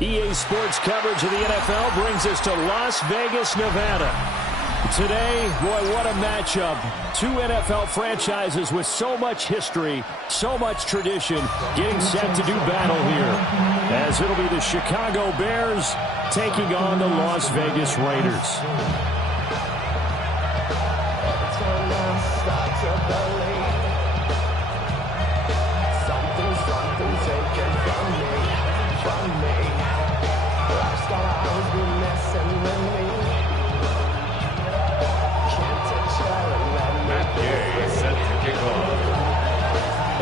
EA Sports coverage of the NFL brings us to Las Vegas, Nevada. Today, boy, what a matchup. Two NFL franchises with so much history, so much tradition, getting set to do battle here. As it'll be the Chicago Bears taking on the Las Vegas Raiders.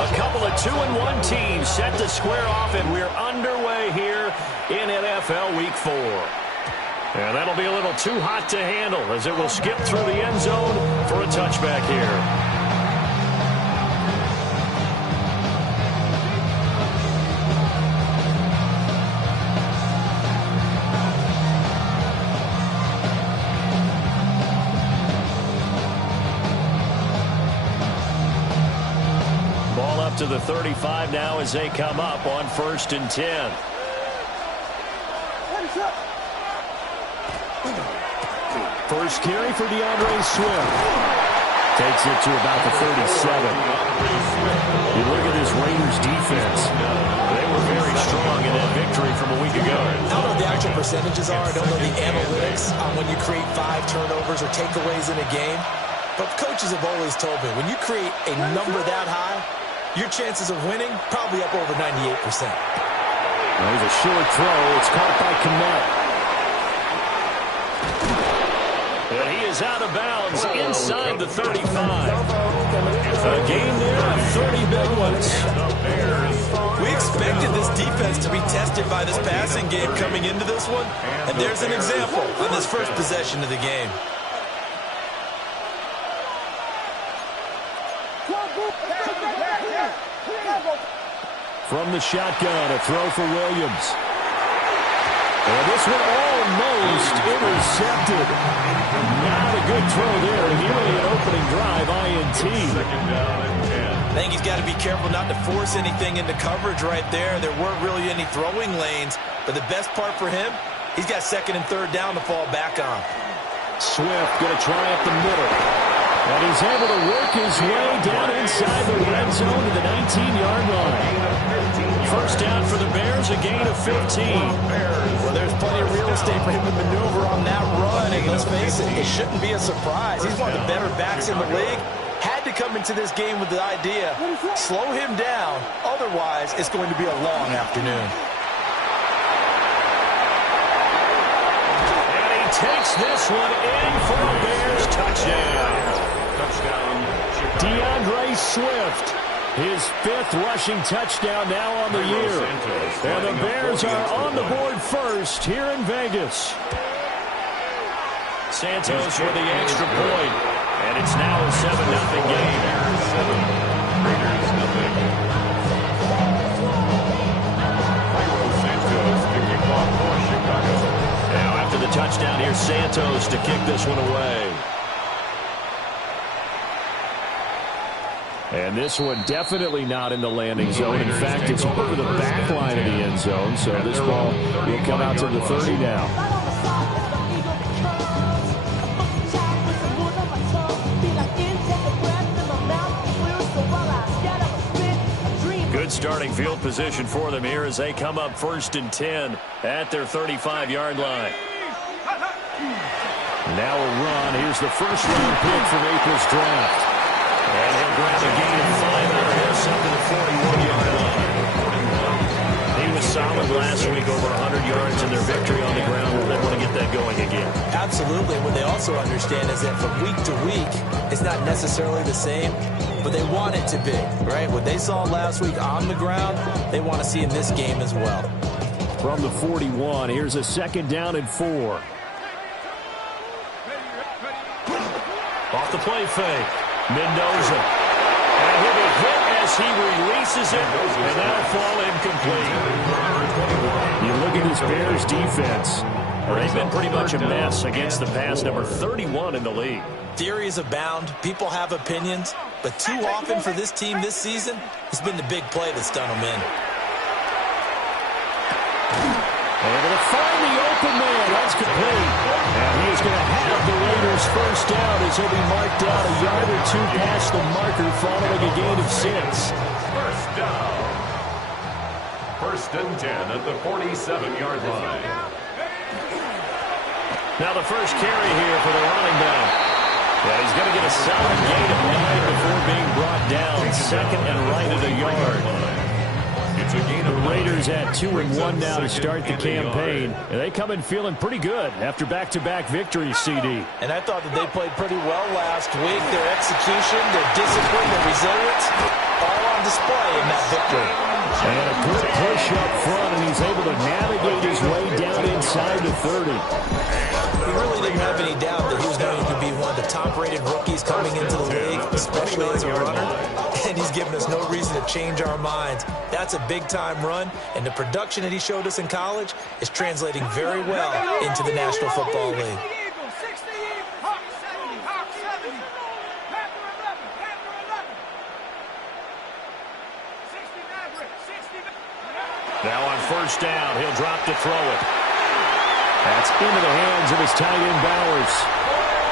A couple of 2-1 teams set to square off, and we're underway here in NFL Week 4. And that'll be a little too hot to handle as it will skip through the end zone for a touchback here. To the 35 now as they come up on 1st and 10. First carry for DeAndre Swift. Takes it to about the 37. You look at this Raiders defense. They were very strong in that victory from a week ago. I don't know what the actual percentages are. I don't know the analytics on when you create 5 turnovers or takeaways in a game. But coaches have always told me, when you create a number that high, your chances of winning probably up over 98%. There's a short throw. It's caught by Kmet. And he is out of bounds inside the 35. A game there of 30 big ones. We expected this defense to be tested by this passing game coming into this one. And there's an example on this first possession of the game. From the shotgun, a throw for Williams. And this one almost intercepted. Not a good throw there. Nearly an opening drive, INT. I think he's got to be careful not to force anything into coverage right there. There weren't really any throwing lanes. But the best part for him, he's got 2nd and 3rd down to fall back on. Swift going to try up the middle. And he's able to work his way down inside the red zone to the 19-yard line. First down for the Bears, a gain of 15. Well, there's plenty of real estate for him to maneuver on that run. And let's face it, it shouldn't be a surprise. He's one of the better backs in the league. Had to come into this game with the idea, slow him down. Otherwise, it's going to be a long afternoon. And he takes this one in for a Bears touchdown. DeAndre Swift, his 5th rushing touchdown now on the year. And the Bears are on the board first here in Vegas. Santos with the extra point. And it's now a 7-0 game. Now after the touchdown, here's Santos to kick this one away. And this one definitely not in the landing zone. In fact, it's over the back line of the end zone. So this ball will come out to the 30 now. Good starting field position for them here as they come up 1st and 10 at their 35-yard line. Now a run. Here's the first-round pick from April's draft. And he'll grab a gain of 5 there. Here's up to the 41-yard line. He was solid last week, over 100 yards in their victory on the ground. They want to get that going again. Absolutely. What they also understand is that from week to week, it's not necessarily the same, but they want it to be, right? What they saw last week on the ground, they want to see in this game as well. From the 41, here's a 2nd down and 4. Off the play fake. Mendoza. And he'll be hit as he releases it, and that'll fall incomplete. You look at this Bears defense. They've been pretty much a mess against the pass, number 31 in the league. Theories abound. People have opinions. But too often for this team this season, it's been the big play that's done them in. Able to find the open man. That's complete. And he is going to have the Raiders first down as he'll be marked out a yard or two past the marker following a gain of 6. First down. First and 10 at the 47-yard line. Now the first carry here for the running back. Yeah, he's going to get a solid gain of 9 before being brought down. Second and right at a yard. The Raiders at 2-1 now to start the campaign. And they come in feeling pretty good after back-to-back victories, CD. And I thought that they played pretty well last week. Their execution, their discipline, their resilience, all on display in that victory. And a good push up front, and he's able to navigate his way down inside the 30. We really didn't have any doubt that he was going to be one of the top-rated rookies coming into the league, especially as a runner. And he's given us no reason to change our minds. That's a big-time run, and the production that he showed us in college is translating very well into the National Football League. Now on first down, he'll drop to throw it. That's into the hands of his tight end, Bowers.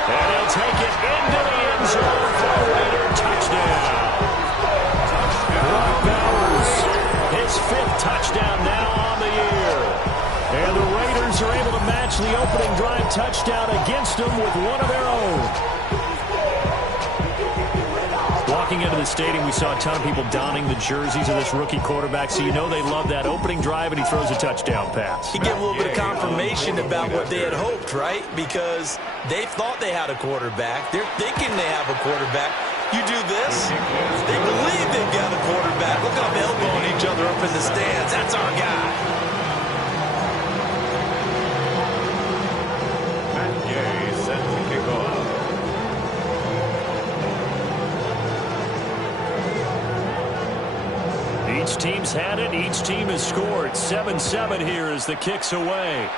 And he'll take it into the end zone for a Raider touchdown. Brock Bowers, his 5th touchdown now on the year. And the Raiders are able to match the opening drive touchdown against them with one of their own. Walking into the stadium, we saw a ton of people donning the jerseys of this rookie quarterback, so you know they love that opening drive, and he throws a touchdown pass. He gave a little bit of confirmation about what they had hoped, right? Because they thought they had a quarterback. They're thinking they have a quarterback. You do this, they believe they've got a quarterback. Look at them elbowing each other up in the stands. That's our guy. Matt Gay set to kick off. Each team's had it. Each team has scored. 7-7 here as the kick's away.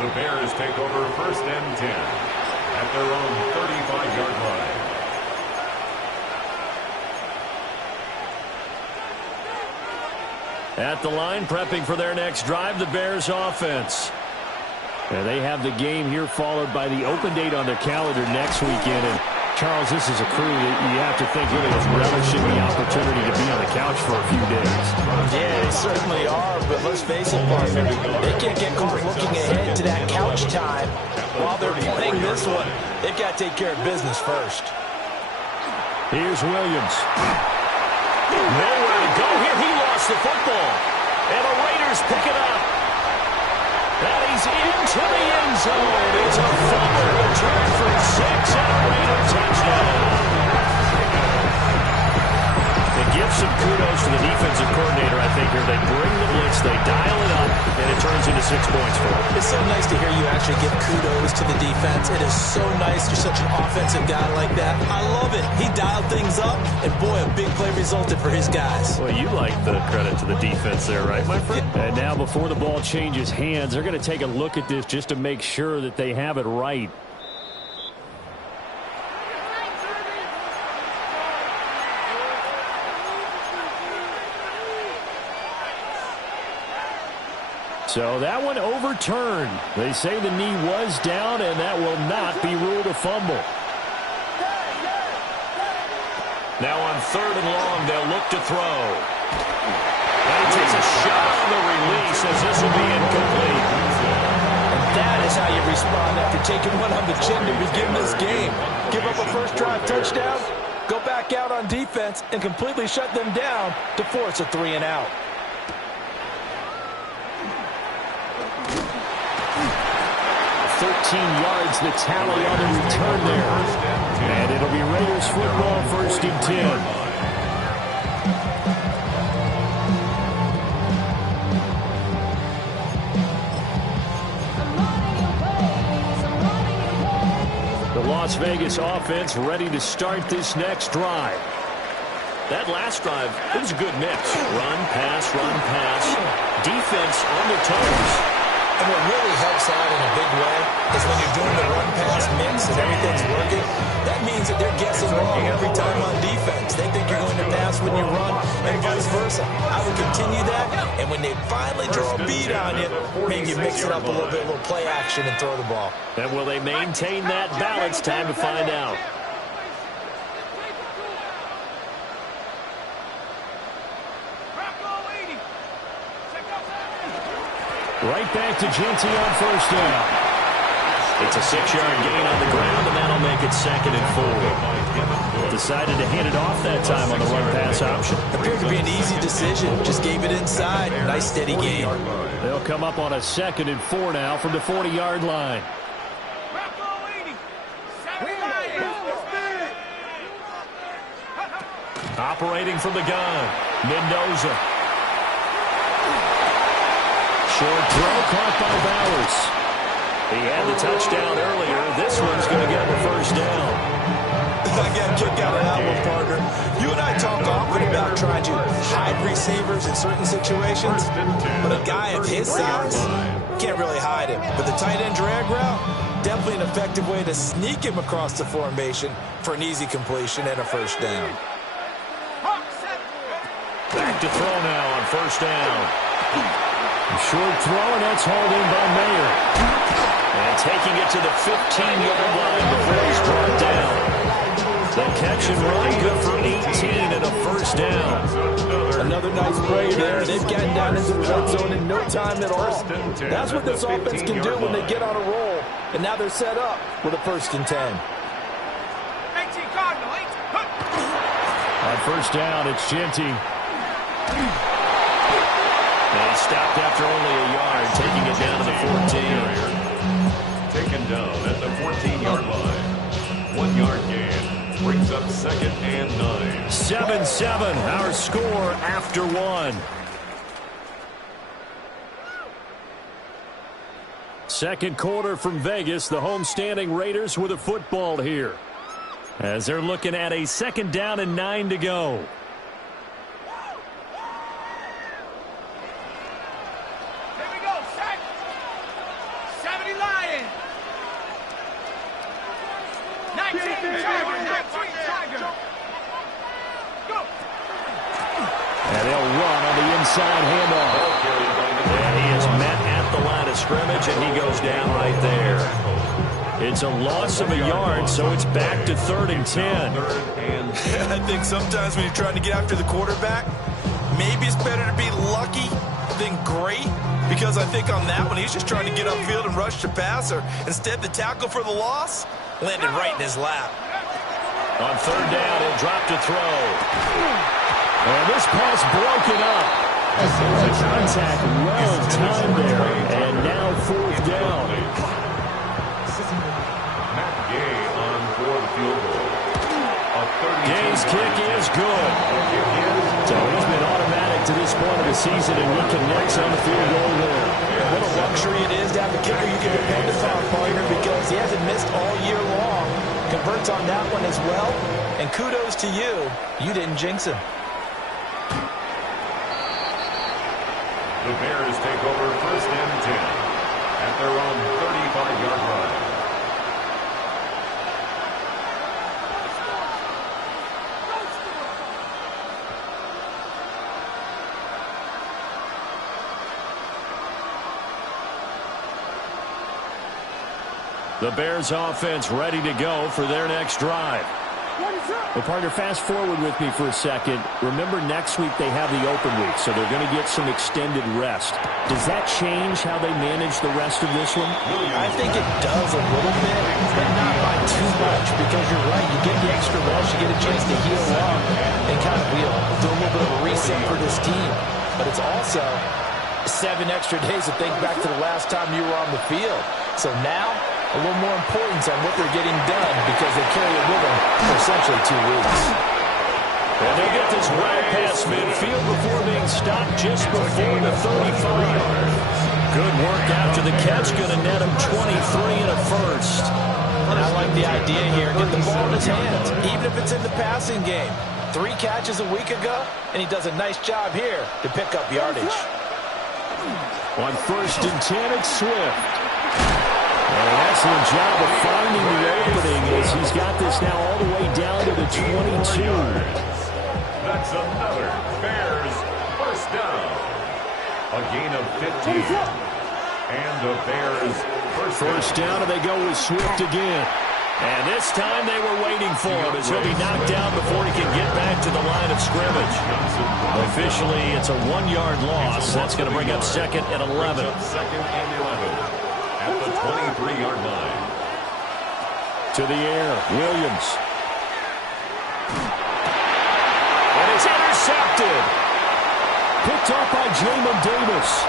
The Bears take over first and 10 at their own 35-yard line. At the line, prepping for their next drive, the Bears offense. And they have the game here followed by the open date on their calendar next weekend. And Charles, this is a crew that you have to think really is relishing the opportunity to be on the couch for a few days. Yeah, they certainly are, but let's face it, partner, they can't get caught looking ahead to that couch time while they're playing this one. They've got to take care of business first. Here's Williams. Nowhere to go here. He lost the football. And the Raiders pick it up. And he's into the end zone. It's a fumble return for 6 and a Raider touchdown. They give some kudos to the defensive coordinator, I think, here. They bring the blitz, they dial it up, and it turns into 6 points for them. It's so nice to hear you actually give kudos to the defense. It is so nice you're such an offensive guy like that. I love it. He dialed things up, and boy, a big play resulted for his guys. Well, you like the credit to the defense there, right, my friend? And now before the ball changes hands, they're going to take a look at this just to make sure that they have it right. So that one overturned. They say the knee was down, and that will not be ruled a fumble. Now on 3rd and long, they'll look to throw. And he takes a shot on the release as this will be incomplete. And that is how you respond after taking one on the chin to begin this game. Give up a first drive touchdown, go back out on defense, and completely shut them down to force a 3-and-out. 13 yards, the tally on the return there. And it'll be Raiders football, 1st and 10. The Las Vegas offense ready to start this next drive. That last drive, it was a good mix. Run, pass, defense on their toes. And what really helps out in a big way is when you're doing the run-pass mix and everything's working, that means that they're guessing wrong every time on defense. They think you're going to pass fast when you run, and vice versa. I would continue that, and when they finally draw a beat on you, man, you mix it up a little bit, a little play action, and throw the ball. And will they maintain that balance? Time to find out. Right back to Jeanty on first down. It's a 6-yard gain on the ground, and that'll make it 2nd and 4. Decided to hand it off that time on the run-pass option. Appeared to be an easy decision. Just gave it inside. Nice steady gain. They'll come up on a 2nd and 4 now from the 40-yard line. Operating from the gun, Mendoza. Short throw caught by Bowers. He had the touchdown earlier. This one's going to get him a first down. I got a kick out of that one, partner. You and I talk often about trying to hide receivers in certain situations, but a guy of his size can't really hide him. But the tight end drag route, definitely an effective way to sneak him across the formation for an easy completion and a first down. Back to throw now on first down. Short throw, and that's hauled in by Mayer. And taking it to the 15-yard line before he's brought down. The catch and run, good for 18 and a first down. Another nice play there. They've gotten down into the red zone in no time at all. That's what this offense can do when they get on a roll. And now they're set up with a 1st and 10. On first down, it's Jeanty. And stopped after only a yard, taking it down to the 14. Taken down at the 14-yard line. 1-yard gain. Brings up 2nd and 9. 7-7, our score after 1. Second quarter from Vegas. The homestanding Raiders with a football here, as they're looking at a 2nd down and 9 to go. And they'll run on the inside handoff. And he is met at the line of scrimmage, and he goes down right there. It's a loss of a yard, so it's back to 3rd and 10. I think sometimes when you're trying to get after the quarterback, maybe it's better to be lucky than great. Because I think on that one, he's just trying to get upfield and rush the passer. Instead, the tackle for the loss landed right in his lap. On 3rd down, he'll drop to throw. And this pass broken up. The contact well timed there. And now 4th down. Matt Gay on for the field goal. Gay's kick is good. So he's been automatic to this point of the season, and he connects on the field goal there. What a luxury it is to have a kicker you can depend upon, partner, because he hasn't missed all year long. Converts on that one as well. And kudos to you. You didn't jinx him. The Bears take over 1st and 10 at their own 35-yard line. The Bears offense ready to go for their next drive. Well, partner, fast forward with me for a second. Remember, next week they have the open week, so they're going to get some extended rest. Does that change how they manage the rest of this one? I think it does a little bit, but not by too much, because you're right. You get the extra rest, you get a chance to heal up and kind of do a little bit of a reset for this team. But it's also 7 extra days to think back to the last time you were on the field. So now, a little more importance on what they're getting done because they carry it with them for essentially 2 weeks. And they get this right past midfield before being stopped just before the 35. Good work after the catch, going to net him 23 and a first. And I like the idea here. Get the ball in his hands, even if it's in the passing game. 3 catches a week ago, and he does a nice job here to pick up yardage. On 1st and 10, it's Swift. An excellent job of finding the opening as he's got this now all the way down to the 22. That's a A gain of 15. And the Bears first down, and they go with Swift again. And this time they were waiting for him as he'll be knocked down before he can get back to the line of scrimmage. Officially, it's a 1-yard loss. That's going to bring up second and 11. Second and 11 at the 23-yard line. To the air, Williams. And it's intercepted. Picked up by Jamin Davis.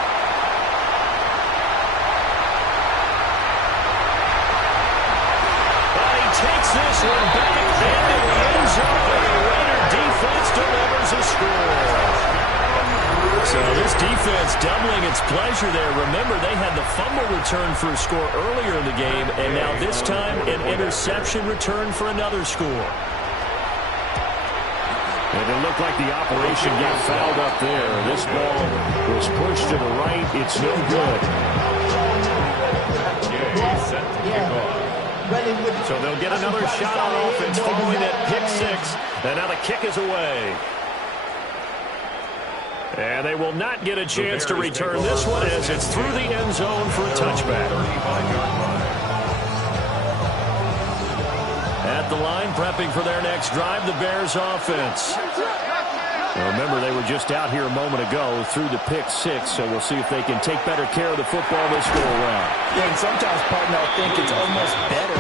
But he takes this one back into the end zone. The Raider defense delivers a score. So this defense doubling its pleasure there. Remember, they had the fumble return for a score earlier in the game, and now this time an interception return for another score. And it looked like the operation got fouled up there. This ball was pushed to the right. It's no good. Set to kick off. So they'll get another shot on offense following that pick six. And now the kick is away. And they will not get a chance to return this one as it's through the end zone for a touchback. At the line, prepping for their next drive, the Bears offense. Now remember, they were just out here a moment ago through the pick six, so we'll see if they can take better care of the football this go around. Yeah, and sometimes, partner, I think it's almost better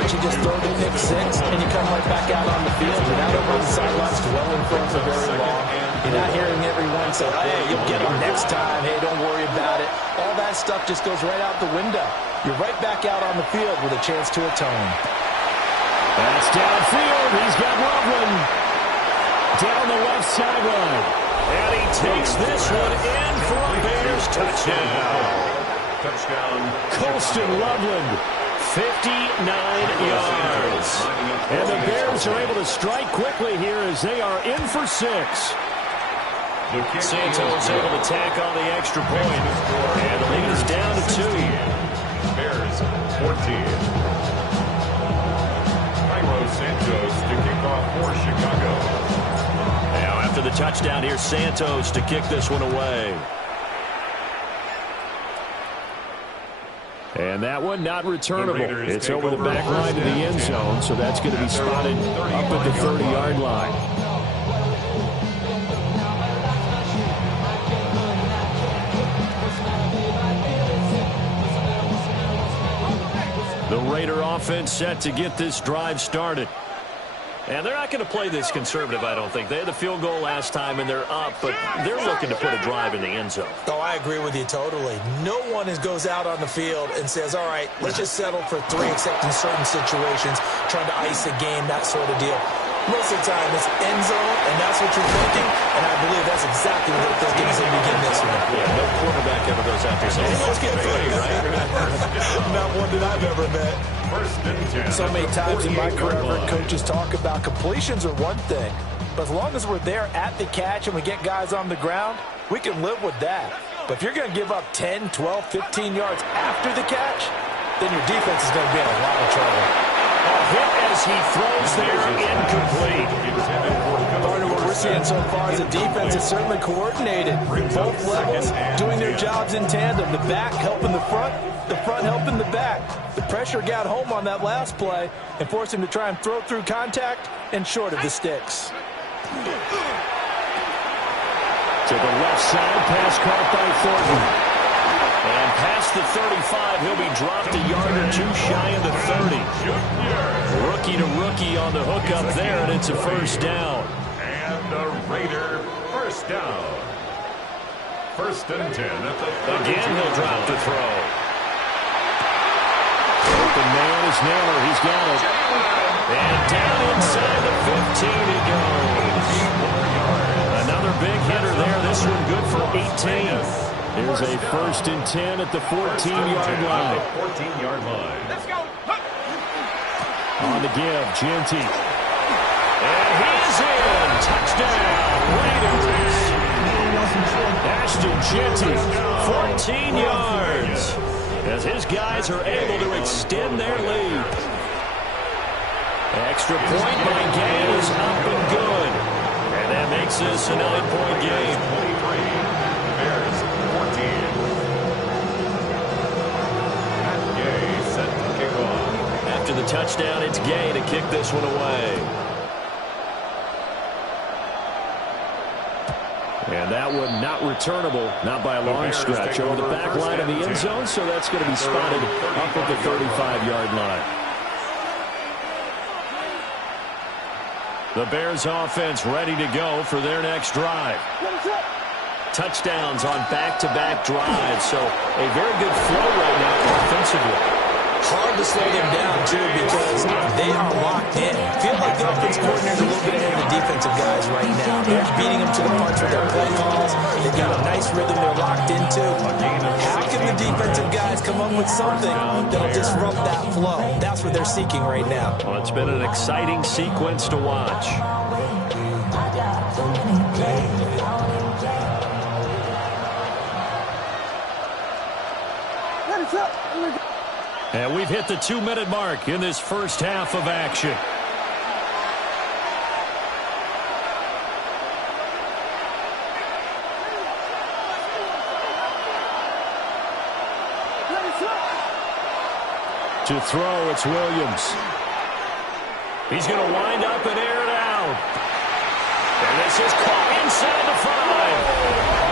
that you just throw the pick six and you come right back out on the field. You're not over on the sidelines dwelling for them for very long. You're not hearing everyone say, hey, you'll get them next time. Hey, don't worry about it. All that stuff just goes right out the window. You're right back out on the field with a chance to atone. That's downfield. He's got Loveland down the left sideline. And he takes this one in for a Bears touchdown. Touchdown. Colston Loveland, 59 yards. And the Bears are able to strike quickly here as they are in for 6. Santos able to tack on the extra point. And the lead is down to 2. Bears 14. Santos to kick off for Chicago. Now after the touchdown, here's Santos to kick this one away. And that one not returnable. It's over the back line to the end zone, so that's going to be spotted up at the 30-yard line. The Raider offense set to get this drive started. And they're not going to play this conservative, I don't think. They had the field goal last time, and they're up, but they're looking to put a drive in the end zone. Oh, I agree with you totally. No one goes out on the field and says, all right, let's just settle for 3, except in certain situations, trying to ice a game, that sort of deal. Most of the time, it's end zone, and that's what you're thinking, and I believe that's exactly what they're thinking as they begin this one. Yeah, no quarterback ever goes out there saying, let's get 3, right? Not one that I've ever met. So many times in my career, I've heard coaches talk about completions are one thing, but as long as we're there at the catch and we get guys on the ground, we can live with that. But if you're going to give up 10, 12, 15 yards after the catch, then your defense is going to be in a lot of trouble. A hit as he throws there, incomplete. Partner, what we're seeing so far is the defense is certainly coordinated. Both levels doing their jobs in tandem. The back helping the front helping the back. The pressure got home on that last play and forced him to try and throw through contact and short of the sticks. To the left side, pass caught by Thornton. And past the 35, he'll be dropped a yard or 2 shy of the 30. Rookie to rookie on the hook up there, and it's a first down. And the Raider first down. 1st and 10 at the 30. Again, he'll drop the throw. Open man is Naylor. He's got it. And down inside the 15 he goes. Another big hitter there. This one good for 18. Here's a 1st and 10 at the 14-yard line. 14-yard line. Let's go. On the give, Jeanty. And he's in. Touchdown, Raiders. Ashton Jeanty, 14 yards. As his guys are able to extend their lead. Extra point by Gay is up and good. And that makes this a 9-point game. 23. Bears 14. Matt Gay set to kick off. After the touchdown, it's Gay to kick this one away. And that one not returnable, not by a long stretch, over the back line of the end zone, so that's going to be spotted up at the 35-yard line. The Bears offense ready to go for their next drive. Touchdowns on back-to-back drives, so a very good flow right now offensively. Hard to slow them down, too, because they are locked in. Feel like the offense coordinator a little bit ahead of the defensive guys right now. They're beating them to the punch with their play calls. They've got a nice rhythm they're locked into. How can the defensive guys come up with something that'll disrupt that flow? That's what they're seeking right now. Well, it's been an exciting sequence to watch. And we've hit the 2-minute mark in this first half of action. To throw, it's Williams. He's going to wind up and air it out. And this is caught inside the 5.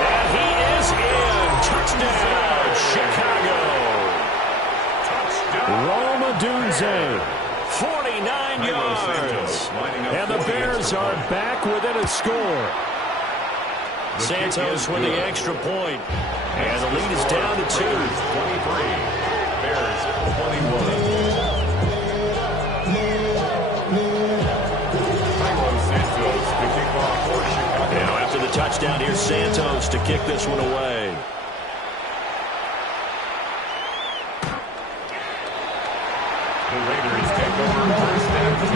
And he is in. Touchdown, Chicago. Rome Odunze, 49 yards. And the Bears are back within a score. Santos with the extra point. And the lead is down to 2. 23. Bears 21. Santos to kick off for Chicago. Now after the touchdown, here's Santos to kick this one away. The Raiders take over first and 10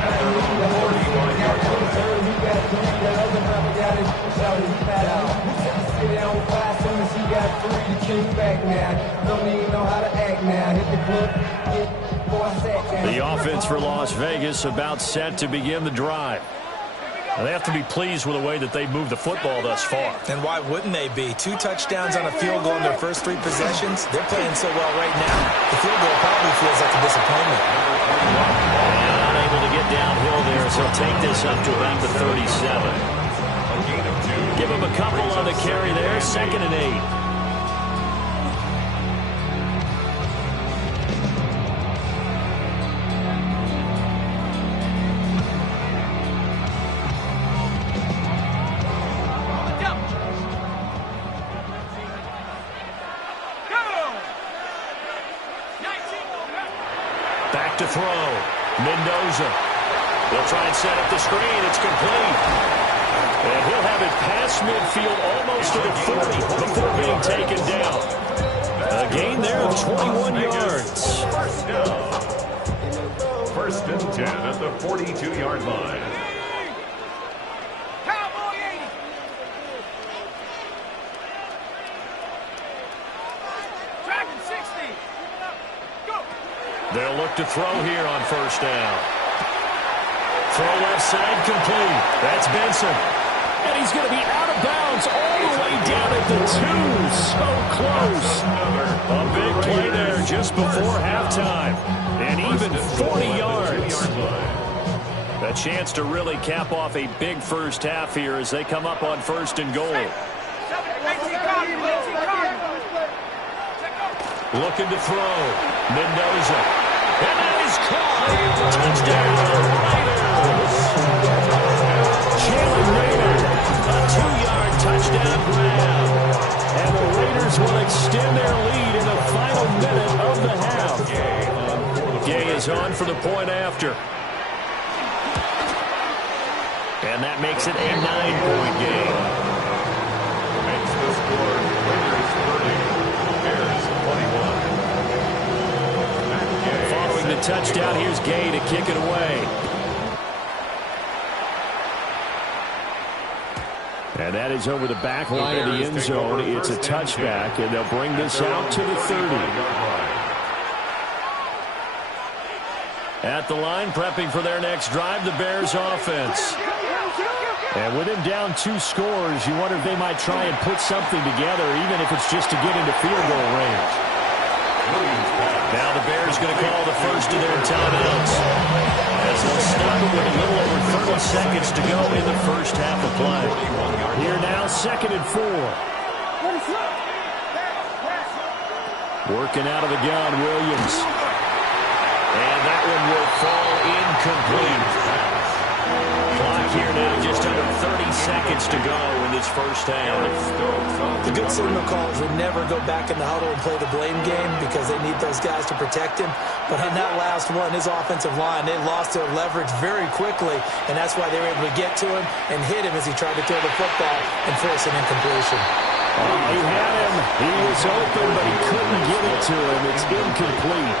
at their own 41-yard line. The offense for Las Vegas about set to begin the drive. They have to be pleased with the way that they've moved the football thus far. And why wouldn't they be? 2 touchdowns on a field goal in their first 3 possessions. They're playing so well right now. The field goal probably feels like a disappointment. And unable to get downhill there, so he'll take this up to about the 37. Give him a couple on the carry there, 2nd and 8. Back to throw. Mendoza. They'll try and set up the screen. It's complete. And he'll have it past midfield almost to the 40 before being taken down. A gain there of 21 yards. First and 10 at the 42-yard line. They'll look to throw here on first down. Throw left side complete. That's Benson. And he's going to be out of bounds all the way down at the 2. So close. A big play there just before halftime. And even 40 yards. A chance to really cap off a big first half here as they come up on 1st and goal. Looking to throw. Mendoza. And that is caught. Touchdown, Raiders. Jalen Reagor, a 2-yard touchdown grab. And the Raiders will extend their lead in the final minute of the half. Gay is on for the point after. And that makes it a 9-point game. Makes the score Raiders 30, Bears 21. Following the touchdown, here's Gay to kick it away. And that is over the back line of the end zone. It's a touchback, and they'll bring this out to the 30. At the line, prepping for their next drive, the Bears offense. And with him down 2 scores, you wonder if they might try and put something together, even if it's just to get into field goal range. Now the Bears going to call the first of their timeouts, as they'll stop it with a little over 30 seconds to go in the first half of play. Here now, 2nd and 4. Working out of the gun, Williams. And that one will fall incomplete. Clock here now, just under 30 seconds to go in this first half. The good signal callers would never go back in the huddle and play the blame game because they need those guys to protect him. But on that last one, his offensive line, they lost their leverage very quickly, and that's why they were able to get to him and hit him as he tried to throw the football and force an incompletion. He had him. He was open, but he couldn't get it to him. It's incomplete.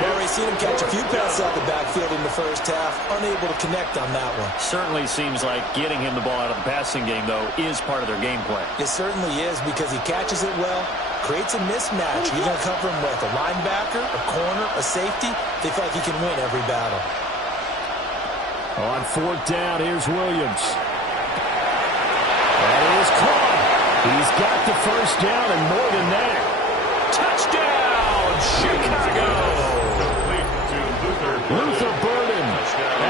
Well, we've seen him catch a few passes out the backfield in the first half, unable to connect on that one. Certainly seems like getting him the ball out of the passing game, though, is part of their game plan. It certainly is because he catches it well, creates a mismatch. You're going to cover him with a linebacker, a corner, a safety. They feel like he can win every battle. On 4th down, here's Williams. That is caught. He's got the first down and more than that. Touchdown, Chicago! Luther Burden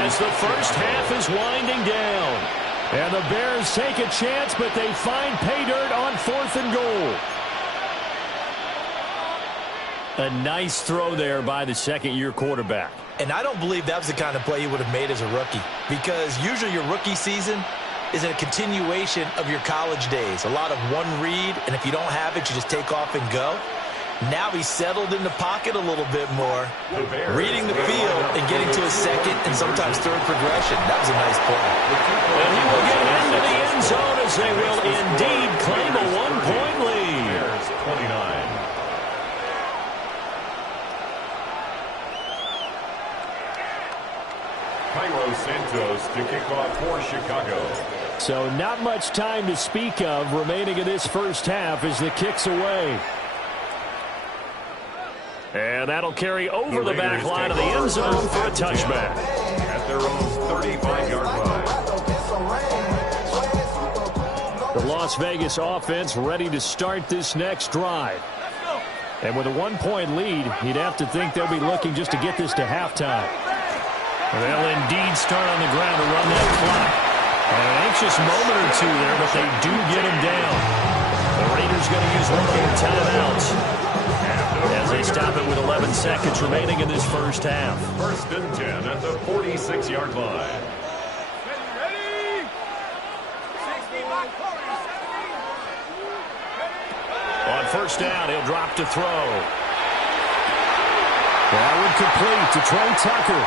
as the first half is winding down. And the Bears take a chance, but they find pay dirt on 4th and goal. A nice throw there by the second-year quarterback. And I don't believe that was the kind of play he would have made as a rookie, because usually your rookie season is a continuation of your college days. A lot of one read, and if you don't have it, you just take off and go. Now he's settled in the pocket a little bit more, reading the field and getting to his second and sometimes third progression. That was a nice play. And he will get into the end zone as they will indeed claim a 1-point lead. 29. Cairo Santos to kick off for Chicago. So not much time to speak of remaining in this first half as the kick's away. And that'll carry over the back line of the end zone for a touchback. At their own 35-yard line. The Las Vegas offense ready to start this next drive. And with a 1-point lead, you'd have to think they'll be looking just to get this to halftime. They'll indeed start on the ground to run that clock. An anxious moment or two there, but they do get him down. The Raiders going to use one of their timeouts as they stop it with 11 seconds remaining in this first half. 1st and 10 at the 46-yard line. On 1st down, he'll drop to throw. That one complete to Trey Tucker.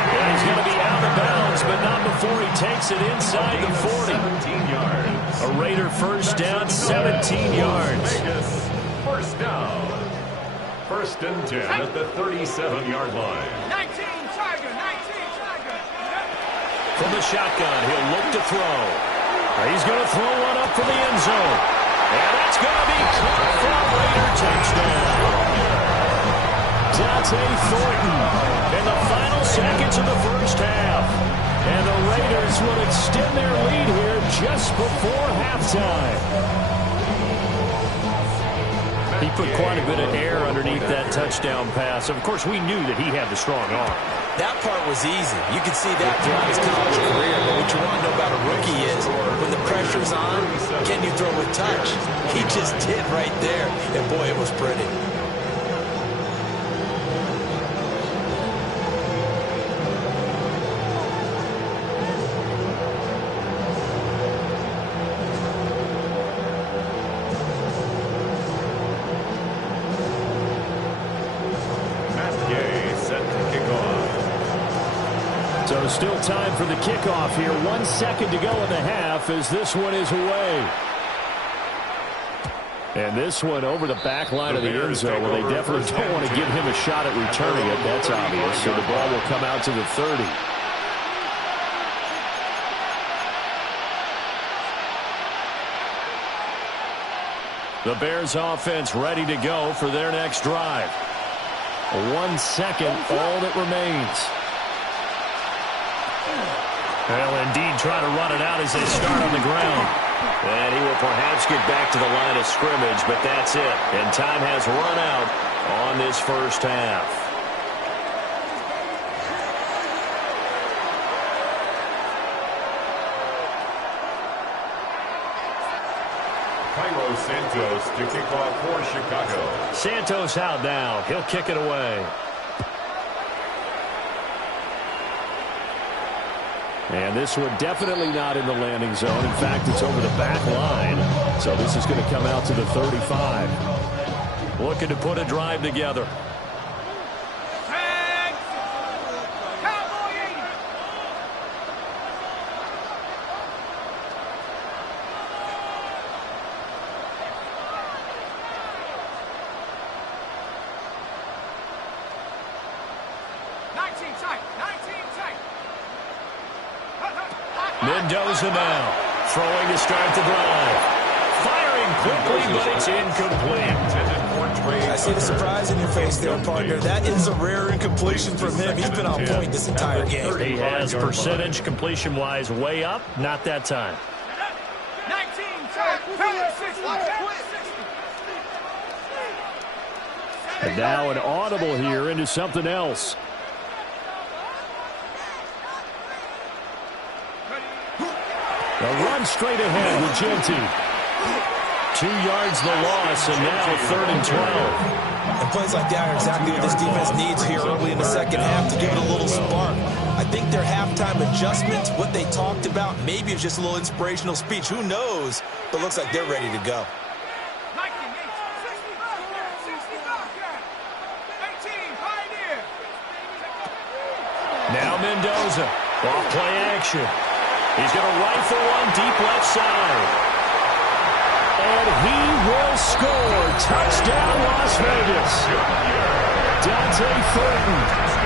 And he's going to be out of bounds, but not before he takes it inside the 40. 17 yards. A Raider first down, 17 yards. Vegas, first down. 1st and 10 at the 37-yard line. 19 Tiger, 19 Tiger. From the shotgun, he'll look to throw. He's going to throw one up for the end zone. And that's going to be caught for a Raider touchdown. Dante Thornton in the final seconds of the first half. And the Raiders will extend their lead here just before halftime. He put quite a bit of air underneath that touchdown pass. Of course, we knew that he had the strong arm. That part was easy. You could see that throughout his college career. But what you want to know about a rookie is when the pressure's on, can you throw with touch? He just did right there. And, boy, it was pretty. So still time for the kickoff here. 1 second to go in the half as this one is away. And this one over the back line of the end zone. Well, they definitely don't want to give him a shot at returning it. That's obvious. So the ball will come out to the 30. The Bears offense ready to go for their next drive. 1 second, all that remains. Well, indeed, trying to run it out as they start on the ground. And he will perhaps get back to the line of scrimmage, but that's it. And time has run out on this first half. Cairo Santos to kick off for Chicago. Santos out now. He'll kick it away. And this one definitely not in the landing zone. In fact, it's over the back line. So this is going to come out to the 35. Looking to put a drive together. Cowboy 80. Mendoza now throwing to start the drive. Firing quickly, but it's incomplete. I see the surprise in your face there, partner. That is a rare incompletion from him. He's been on point this entire game. He has percentage completion-wise way up. Not that time. 19, 60. And now an audible here into something else. A run straight ahead with Genty. 2 yards the loss, and now 3rd and 12. And plays like that are exactly what this defense needs here early in the second half to give it a little spark. I think their halftime adjustment, what they talked about, maybe it's just a little inspirational speech. Who knows? But looks like they're ready to go. 18, Pioneer. Now Mendoza. Off play action. He's going to rifle one deep left side. And he will score. Touchdown, Las Vegas. Dante Thornton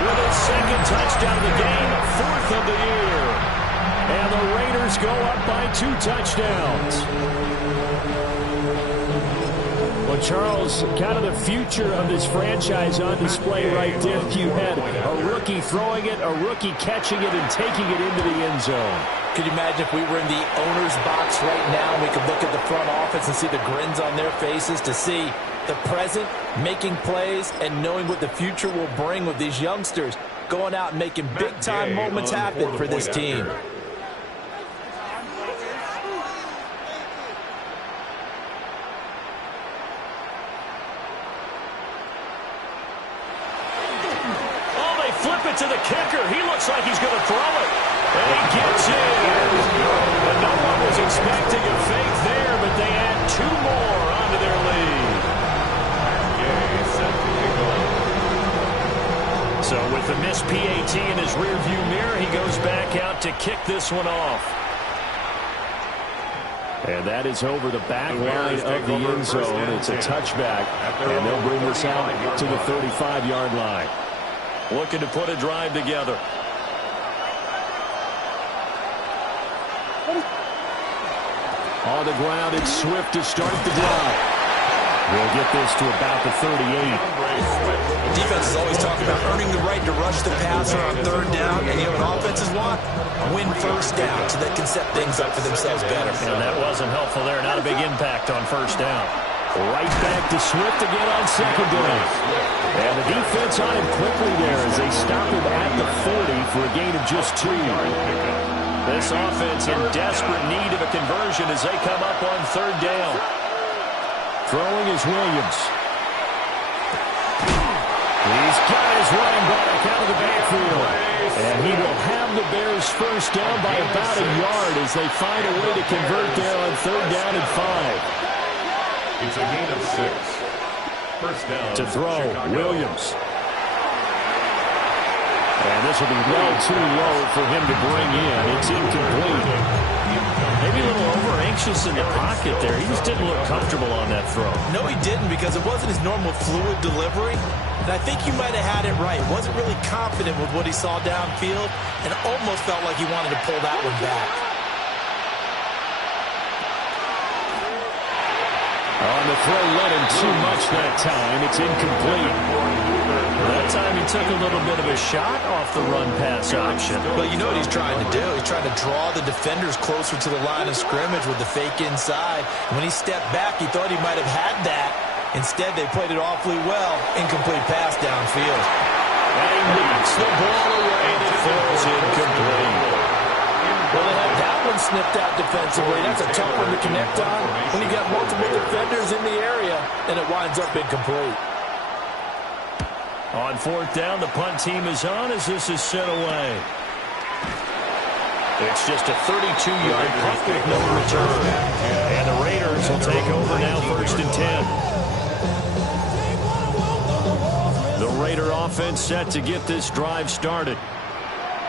with his 2nd touchdown of the game, 4th of the year. And the Raiders go up by 2 touchdowns. Well, Charles, kind of the future of this franchise on display right there. You had a rookie throwing it, a rookie catching it, and taking it into the end zone. Could you imagine if we were in the owner's box right now, we could look at the front office and see the grins on their faces, to see the present, making plays, and knowing what the future will bring with these youngsters going out and making big-time moments happen for this team. Oh, they flip it to the kicker. He looks like he's going to throw it. And he gets in. And no one was expecting a fake there, but they add 2 more onto their lead. So with the missed PAT in his rearview mirror, he goes back out to kick this one off. And that is over the back line of the end zone. It's a touchback, and they'll bring this out to the 35-yard line. Looking to put a drive together. On the ground, it's Swift to start the drive. We'll get this to about the 38. Defense is always talking about earning the right to rush the passer on 3rd down, and you know what offenses want? Win 1st down so they can set things up for themselves better. And that wasn't helpful there. Not a big impact on 1st down. Right back to Swift again on 2nd down. And the defense on him quickly there as they stop him at the 40 for a gain of just 2. This offense in desperate need of a conversion as they come up on 3rd down. Throwing is Williams. He's got his running back out of the backfield. And he will have the Bears 1st down by about a yard as they find a way to convert there on 3rd down and 5. It's a gain of 6. 1st down. To throw, Chicago. Williams. And this will be well too low for him to bring in. It's incomplete. Maybe a little over-anxious in the pocket there. He just didn't look comfortable on that throw. No, he didn't, because it wasn't his normal fluid delivery. And I think you might have had it right. Wasn't really confident with what he saw downfield and almost felt like he wanted to pull that one back. On the throw, led him too much that time. It's incomplete. That time he took a little bit of a shot off the run-pass option. Well, you know what he's trying to do. He's trying to draw the defenders closer to the line of scrimmage with the fake inside. When he stepped back, he thought he might have had that. Instead, they played it awfully well. Incomplete pass downfield. And he knocks the ball away and it throws incomplete. Well, they had that one snipped out defensively. That's a tough one to connect on when you got multiple defenders in the area, and it winds up incomplete. On fourth down, the punt team is on as this is sent away. It's just a 32-yard punt with no return. And the Raiders will take over now, 1st and 10. The Raider offense set to get this drive started.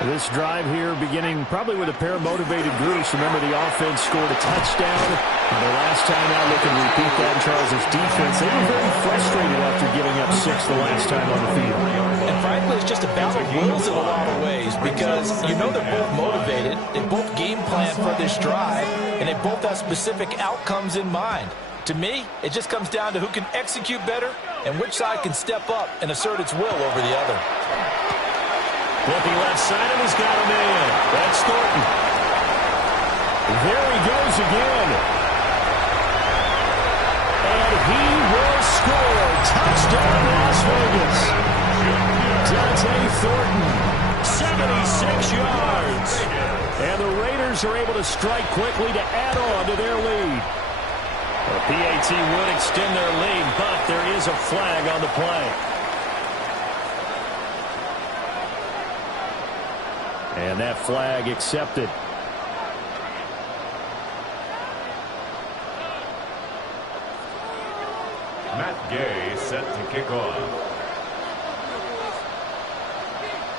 This drive here beginning probably with a pair of motivated groups. Remember, the offense scored a touchdown. And their last time out, looking to repeat that in Charles' defense. They were very frustrated after giving up 6 the last time on the field. And frankly, it's just a battle of wills in a lot of ways because you know they're both motivated. They both game plan for this drive, and they both have specific outcomes in mind. To me, it just comes down to who can execute better and which side can step up and assert its will over the other. Looking left side, and he's got a man. That's Thornton. There he goes again. And he will score. Touchdown, Las Vegas. Dante Thornton, 76 yards. And the Raiders are able to strike quickly to add on to their lead. The PAT would extend their lead, but there is a flag on the play. And that flag accepted. Matt Gay set to kick off.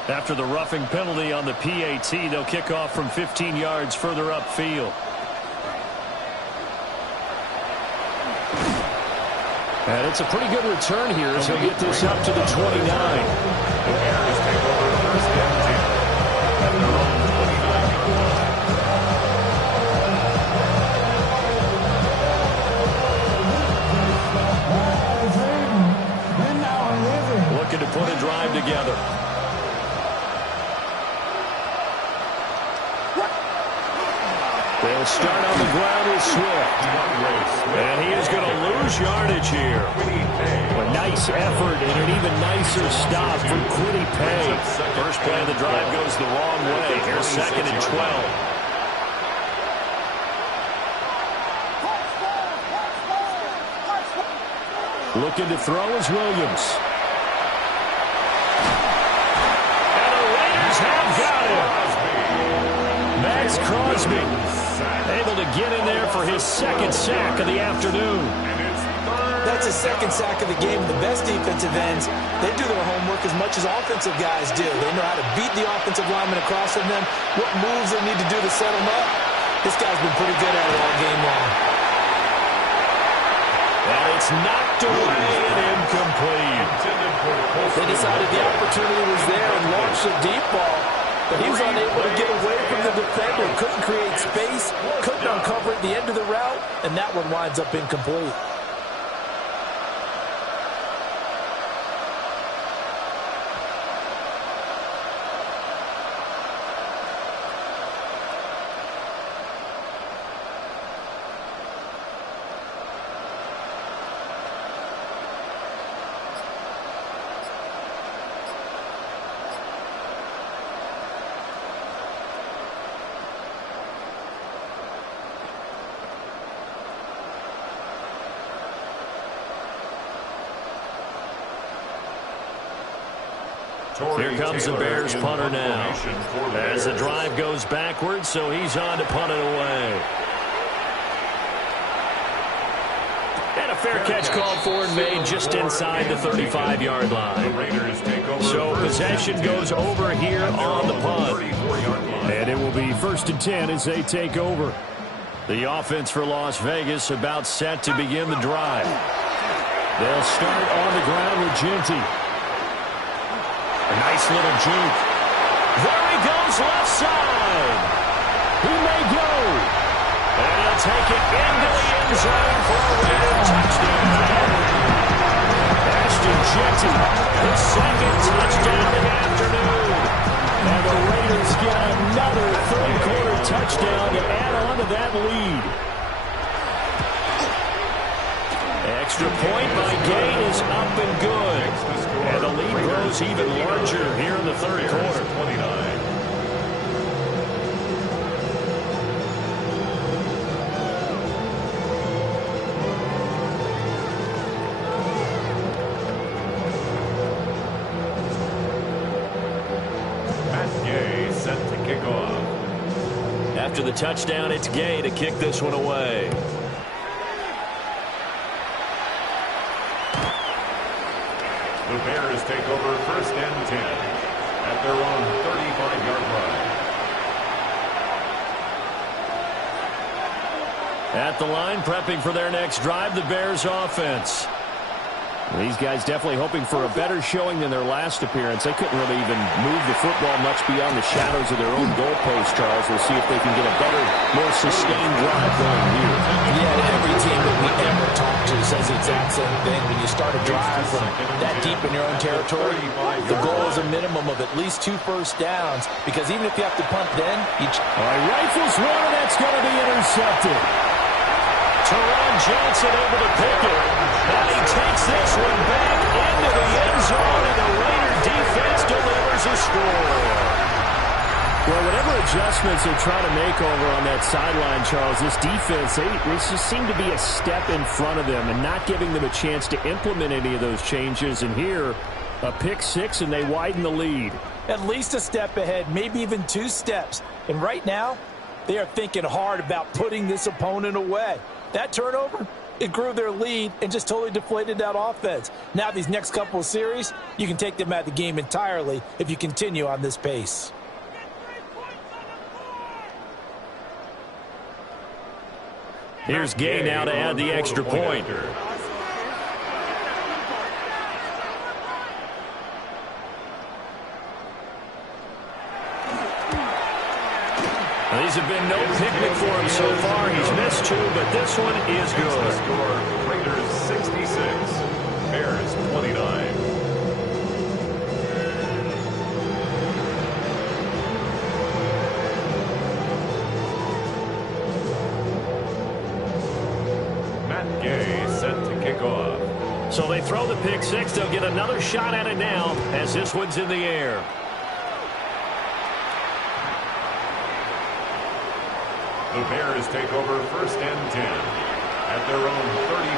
After the roughing penalty on the PAT, they'll kick off from 15 yards further upfield. And it's a pretty good return here as he'll get this up to the 29. The Bears take over 1st and 10 at their own 29. Looking to put a drive together. They'll start on the ground with Swift. And he is going to lose yardage here. A nice effort and an even nicer stop from Kwity Paye. First play of the drive goes the wrong way. Here's 2nd and 12. Looking to throw is Williams. And the Raiders have got him. Max Crosby able to get in there for his 2nd sack of the afternoon. That's his 2nd sack of the game. The best defensive ends, they do their homework as much as offensive guys do. They know how to beat the offensive lineman across from them, what moves they need to do to set them up. This guy's been pretty good at it all game long. And it's knocked away and incomplete. They decided the opportunity was there and launched a deep ball, but he was unable to get away from the defender. Couldn't create space, couldn't uncover at the end of the route, and that one winds up incomplete. Here comes the Bears punter now. As the drive goes backwards, so he's on to punt it away. And a fair catch called for and made just inside the 35-yard line. So possession goes over here on the punt. And it will be 1st and 10 as they take over. The offense for Las Vegas about set to begin the drive. They'll start on the ground with Ginty. A nice little juke. There he goes left side. He may go. And he'll take it into the end zone for a Raider touchdown. Ashton Jeanty, his second touchdown of the afternoon. And the Raiders get another third-quarter touchdown to add on to that lead. Extra point by Gay is up and good. And the lead grows even larger here in the third quarter. 29. Matt Gay set to kick off. After the touchdown, it's Gay to kick this one away. The Bears take over first and 10 at their own 35-yard line. At the line, prepping for their next drive, the Bears offense. These guys definitely hoping for a better showing than their last appearance. They couldn't really even move the football much beyond the shadows of their own goalpost, Charles. We'll see if they can get a better, more sustained drive going here. Yeah, every team that we ever talk to says the exact same thing. When you start a drive from that deep in your own territory, the goal is a minimum of at least 2 first downs, because even if you have to punt then, you... All right, rifles one, and that's going to be intercepted. Teron Johnson able to pick it. And he takes this one back into the end zone, and the Raider defense delivers a score. Well, whatever adjustments they're trying to make over on that sideline, Charles, this defense, they just seem to be a step in front of them and not giving them a chance to implement any of those changes. And here, a pick six, and they widen the lead. At least a step ahead, maybe even 2 steps. And right now, they are thinking hard about putting this opponent away. That turnover, it grew their lead and just totally deflated that offense. Now these next couple of series, you can take them out of the game entirely if you continue on this pace. Here's Gay now to add the extra point. These have been no picnic for him so far. He's missed 2, but this one is good. Score, Raiders 66, Bears 29. Matt Gay set to kick off. So they throw the pick six. They'll get another shot at it now as this one's in the air. The Bears take over first and 10 at their own 35.